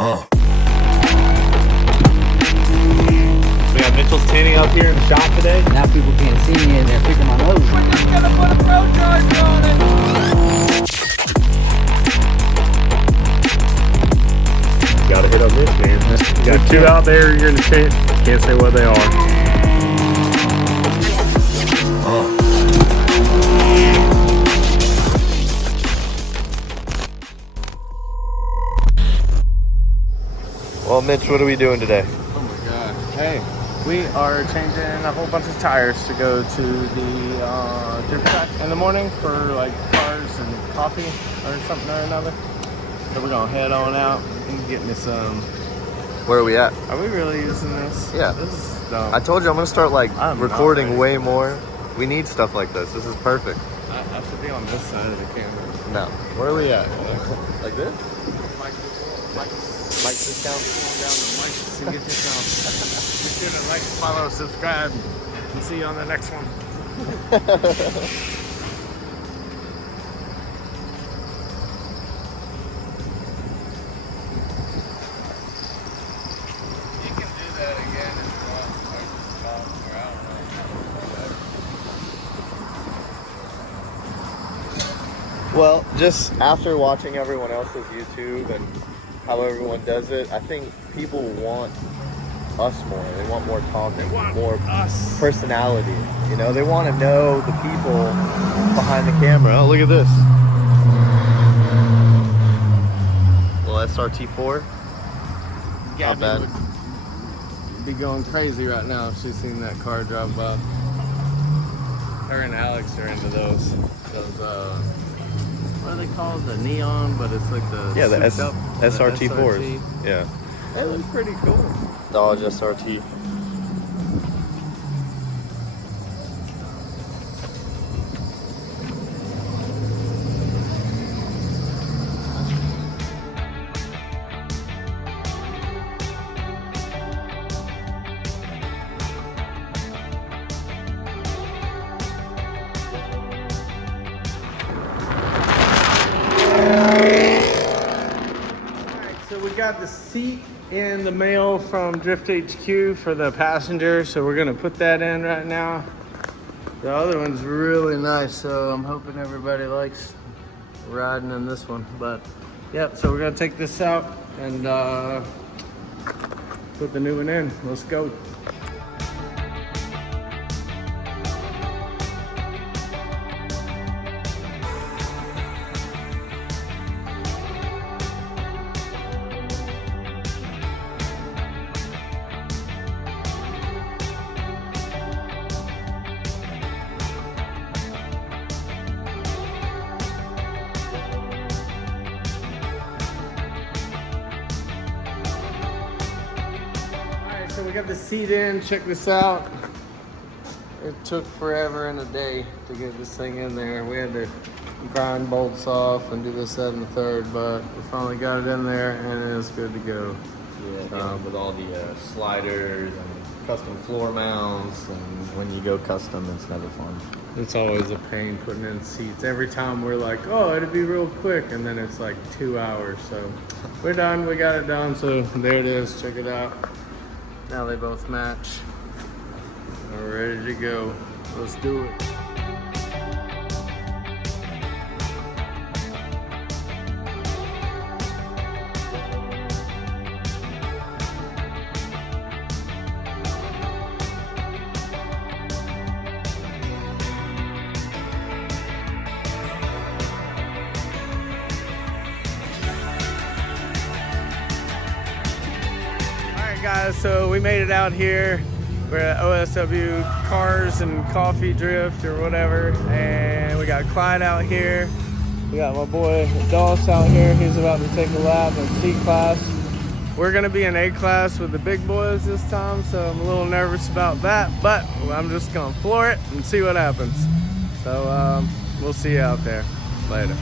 We got Mitchell's tanning out here in the shop today. Now people can't see me and they're freaking my nose. We're just gonna put a pro charge on it. Gotta hit on this, man. You got two out there, you're in the tent. Can't say what they are. Well, Mitch, what are we doing today? Oh my god. Hey, we are changing a whole bunch of tires to go to the drift track in the morning for like cars and coffee or something or another. So we're gonna head on out and get me some. Where are we at? Are we really using this? Yeah. This is dumb. I told you I'm gonna start like I'm recording way more. We need stuff like this. This is perfect. I should be on this side of the camera. No. Where are we at? Like this? Mike discount. Down the mics and get discount. Be sure to like, follow, subscribe, and see you on the next one. You can do that again if you want. Or I don't know. Well, just after watching everyone else's YouTube and how everyone does it, I think people want us more. They want more talking, more personality. You know, they want to know the people behind the camera. Oh, look at this. Little SRT4. Not bad. Would be going crazy right now if she's seen that car drive by. Her and Alex are into those what are they called? The neon, but it's like the SRT4s. Yeah. They look pretty cool. Dodge SRT. So we got the seat in the mail from Drift HQ for the passenger, so we're gonna put that in right now. The other one's really nice, so I'm hoping everybody likes riding in this one. But yep, so we're gonna take this out and put the new one in. Let's go. So we got the seat in, check this out. It took forever and a day to get this thing in there. We had to grind bolts off and do this, that, and the third, but we finally got it in there and it's good to go. Yeah, with all the sliders and custom floor mounts, and when you go custom, it's never fun. It's always a pain putting in seats. Every time we're like, oh, it'll be real quick, and then it's like 2 hours. So we're done, we got it done, so there it is, check it out. Now they both match. We're ready to go. Let's do it. Guys, so we made it out here. We're at OSW Cars and Coffee Drift or whatever, and we got Clyde out here. We got my boy Doss out here. He's about to take a lap in C class. We're gonna be in A class with the big boys this time, so I'm a little nervous about that, but I'm just gonna floor it and see what happens. So we'll see you out there later.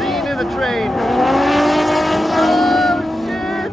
benzene in the train. Oh shit!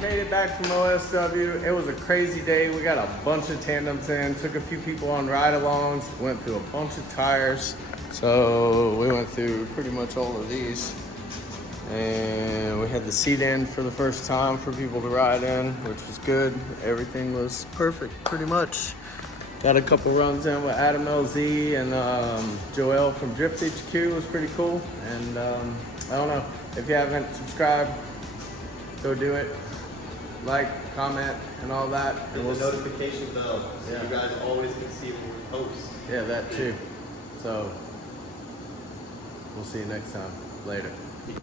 Made it back from OSW. It was a crazy day. We got a bunch of tandems in, took a few people on ride-alongs, went through a bunch of tires. So we went through pretty much all of these. And we had the seat in for the first time for people to ride in, which was good. Everything was perfect, pretty much. Got a couple runs in with Adam LZ and Joel from Drift HQ. It was pretty cool. And I don't know, if you haven't subscribed, go do it. Like, comment, and all that. And we'll the notification bell, so Yeah. you guys always can see when we post. Yeah, that too. So, we'll see you next time. Later.